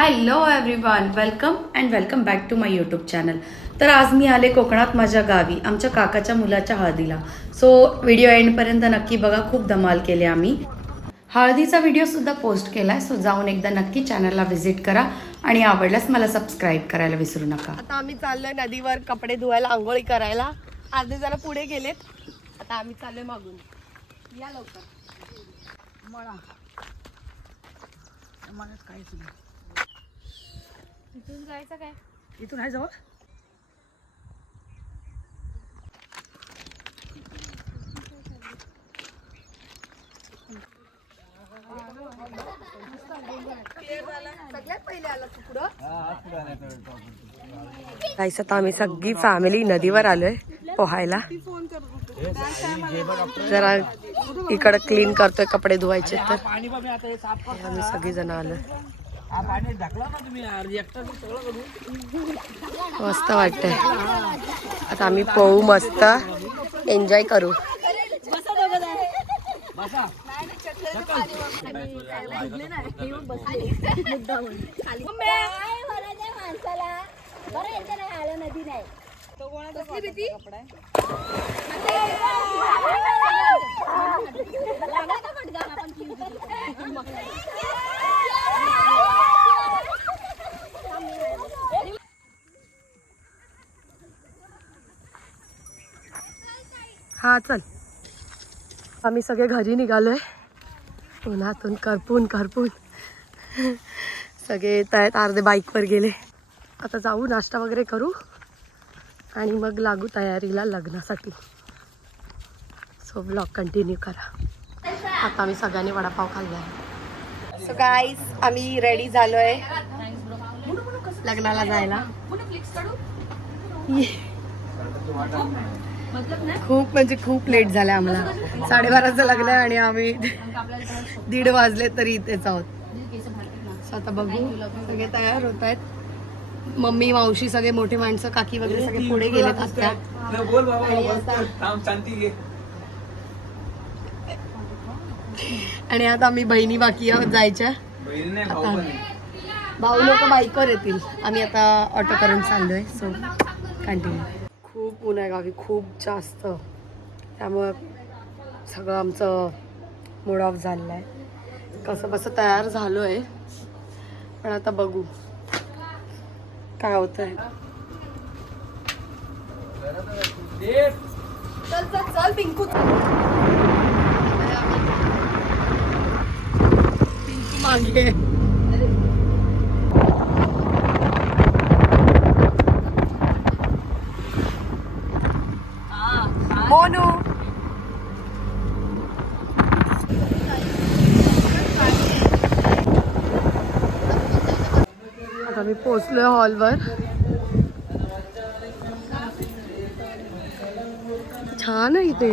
Hello everyone welcome and welcome back to my YouTube channel तर आज मी आले कोकणात माझ्या गावी आमच्या काकाच्या मुलाच्या हळदीला. सो व्हिडिओ एंडपर्यंत नक्की बघा खूप धमाल केले आम्ही. हळदीचा व्हिडिओसुद्धा पोस्ट केला आहे सो जाऊन एकदा नक्की चॅनलला व्हिजिट करा आणि आवडल्यास मला सबस्क्राईब करायला विसरू नका. आता आम्ही चाललोय नदीवर कपडे धुवायला आंघोळी करायला. अर्धे जरा पुढे गेलेत. आता आम्ही चाललोय मागून. या लवकर. इथून जायचं काय? इथून आहे जवळ? काहीच आता आम्ही सगळी फॅमिली नदीवर आलोय पोहायला. जरा इकडं क्लीन करतोय कपडे धुवायचे तर. पाणी बघ मी आता हे साफ करतो आम्ही सगळी जण आलोय. मस्त वाटतंय. आता आम्ही पोहू मस्त. एन्जॉय करू. हा चल. आम्ही सगळे घरी निघालोय. उन्हातून करपून करपून. सगळे येत आहेत अर्धे बाईकवर गेले. आता जाऊ नाश्ता वगैरे करू. आणि मग लागू तयारीला लग्नासाठी. सो ब्लॉग कंटिन्यू करा. आता आम्ही सगळ्यांनी वडापाव खाल्लाय सो गाईज आम्ही रेडी झालोय. लग्नाला जायला. खूप म्हणजे खूप लेट झालं आम्हाला. साडेबाराचं आहे आणि आम्ही दीड वाजले तरी इथेच आहोत. So आता बघू. सगळे तयार होत आहेत. मम्मी मावशी सगळे मोठे माणसं काकी वगैरे सगळे पुढे गेलेत आणि आता आणि आता आम्ही बहिणी बाकी आहोत जायच्या. आता भाऊ लोक बाईकवर येतील. आम्ही आता ऑटो करून चाललोय. सो कंटिन्यू ऊन आहे गावी खूप जास्त. त्यामुळं सगळं आमचं मूड ऑफ झालेलं आहे कसं कसं तयार झालो आहे पण आता बघू. काय होत आहे चल चल चल पिंकू. पिंकू मागे मोनू आता मी पोचलोय हॉलवर छान आहे इथे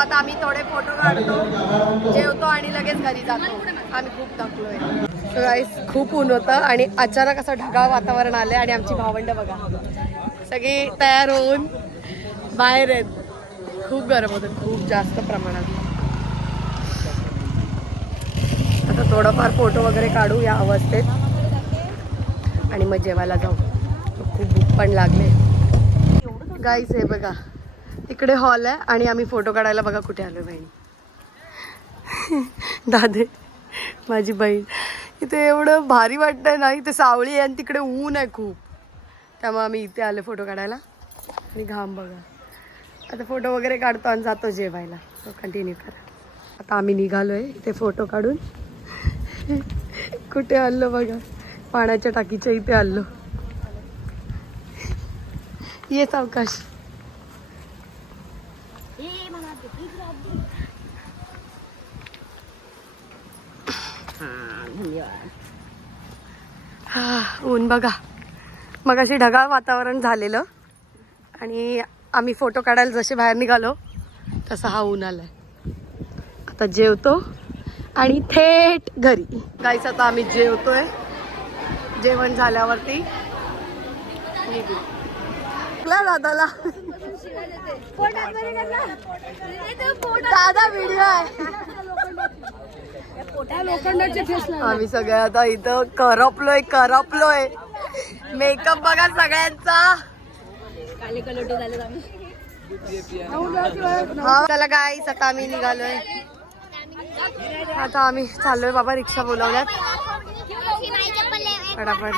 आता आम्ही थोडे फोटो काढतो. जेवतो आणि लगेच घरी जातो. आम्ही खूप थकलोय. Guys, खूप ऊन होतं आणि अचानक असं ढगाळ वातावरण आलंय आणि आमची भावंड बघा. सगळी तयार होऊन बाहेर आहेत. खूप गरम होतं खूप जास्त प्रमाणात. आता थोडंफार फोटो वगैरे काढू या अवस्थेत. आणि मग जेवायला जाऊ. खूप भूक पण लागले. गाईस हे बघा. इकडे हॉल आहे आणि आम्ही फोटो काढायला बघा कुठे आलो बहीण. दादे माझी बहीण. इथे एवढं भारी वाटतंय ना इथे सावळी आहे आणि तिकडे ऊन आहे खूप. त्यामुळे आम्ही इथे आले फोटो काढायला. आणि घाम बघा. आता फोटो वगैरे काढतो आणि जातो जेवायला. तो कंटिन्यू करा. आता आम्ही निघालो आहे इथे फोटो काढून. कुठे आलो बघा? पाण्याच्या टाकीच्या इथे आलो. ये सावकाश हा, ऊन बघा. मग अशी ढगाळ वातावरण झालेलं आणि आम्ही फोटो काढायला जसे बाहेर निघालो तसा हा ऊन आलाय. आता जेवतो आणि थेट घरी. गाईच आता आम्ही जेवतोय. जेवण झाल्यावरती दादाला. दादा व्हिडिओ आहे. आम्ही सगळे आता इथं करपलोय करपलोय. मेकअप बघा सगळ्यांचा. हा त्याला काय आता आम्ही निघालोय. आता आम्ही चाललोय बाबा रिक्षा बोलवल्यात फटाफट.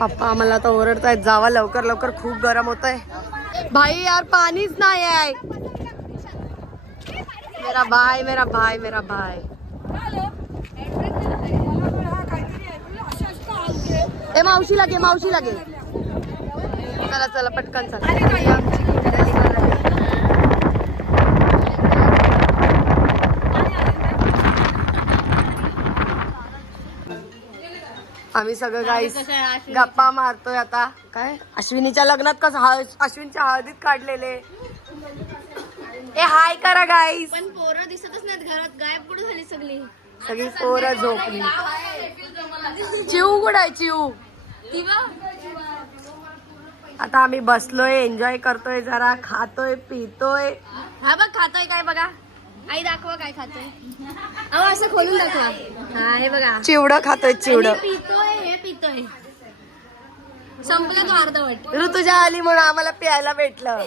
पप्पा आम्हाला आता ओरडतायत. जावा लवकर लवकर. खूप गरम होत आहे भाई यार पाणीच नाही आहे. मेरा भाई मेरा भाई मेरा भाई. ए मावशी लागे मावशी लागे चला चला पटकन चला ही आमची कुंडली निघाली. आम्ही सगळं गाईस गप्पा मारतोय आता. काय? अश्विनीच्या लग्नात कसं हळ अश्विनच्या हळदीत काढलेले. ए हाय करा गाईस पण पोरं दिसतच नाहीत घरात. गायब कुठे झाली सगळी? सगळी पोरं झोपली. चिऊ कुठं आहे चिऊ? आता आम्ही बसलोय एन्जॉय करतोय जरा खातोय पितोय. हा बघ खातोय काय बघा. आई दाखवा काय खातोय. अहो असं खोलून दाखवा. हा हे बघा. चिवडं खातोय चिवडं. आणि पितोय हे पितोय. संपलं तो अर्धवट ऋतुजा आली म्हणून आम्हाला प्यायला भेटलं.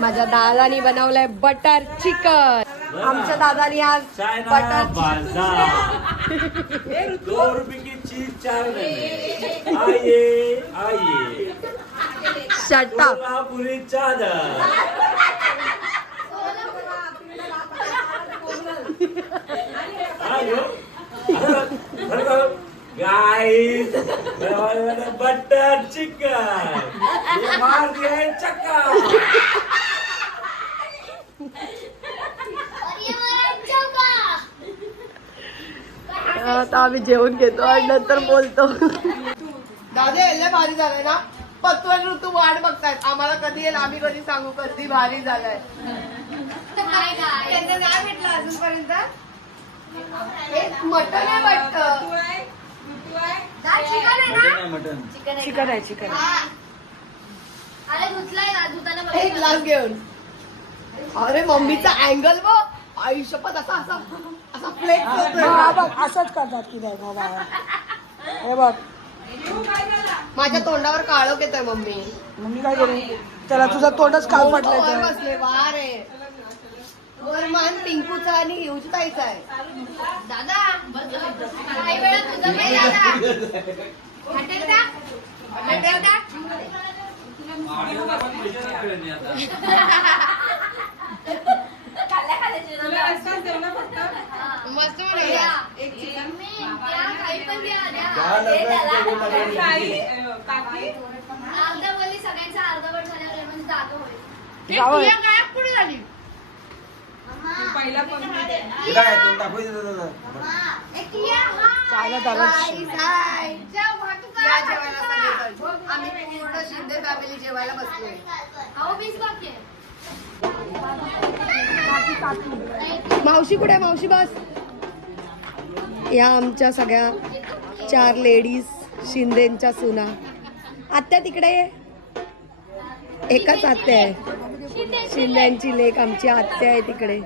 माझ्या दादानी बनवलंय बटर चिकन. आमच्या दादानी आज चायना बटर बाजार. दो रुपए की चीज चार में आइए आइए शटअप कोल्हापुरी चादर. बटर चिकन ये मार दिया है चक्का. आता आम्ही जेवण घेतो आणि नंतर बोलतो. दादा यायला भारी झालंय ना? पत्वन ऋतू वाट बघतायत. आम्हाला कधी येईल आम्ही कधी सांगू कधी भारी झालंय. त्यांना नाही भेटलं अजूनपर्यंत? एक मटन आहे वाटतं. चिकन आहे चिकन अरे धुतलाय एक ग्लास घेऊन. अरे मम्मीचा अँगल बघ. आयुष्यपत असा असा बघ असंच करतात की नाही बाबा. हे बघ. माझ्या तोंडावर काळोख येतोय मम्मी. मम्मी काय करू? त्याला तुझा तोंडच वर पटलाय बसले वार. आहे वर मान पिंकूचा आणि युजताईचा आहे. दादा काही वेळा तुझं काय दादा. हॉटेल का हॉटेल का मस्त एक चिकन काही पण अर्धा सगळ्यांचा अर्धवट झाल्यावर म्हणजे जागा होईल. कुठे झाली? आम्ही पूर्ण शिंदे फॅमिली जेवायला बसलोय. मावशी कुठे आहे? मावशी बस. या आमच्या सगळ्या चार लेडीज शिंदेच्या सुना. आत्या तिकडे आहे. एकच आत्या आहे. शिंद्यांची लेक आमची आत्या आहे तिकडे.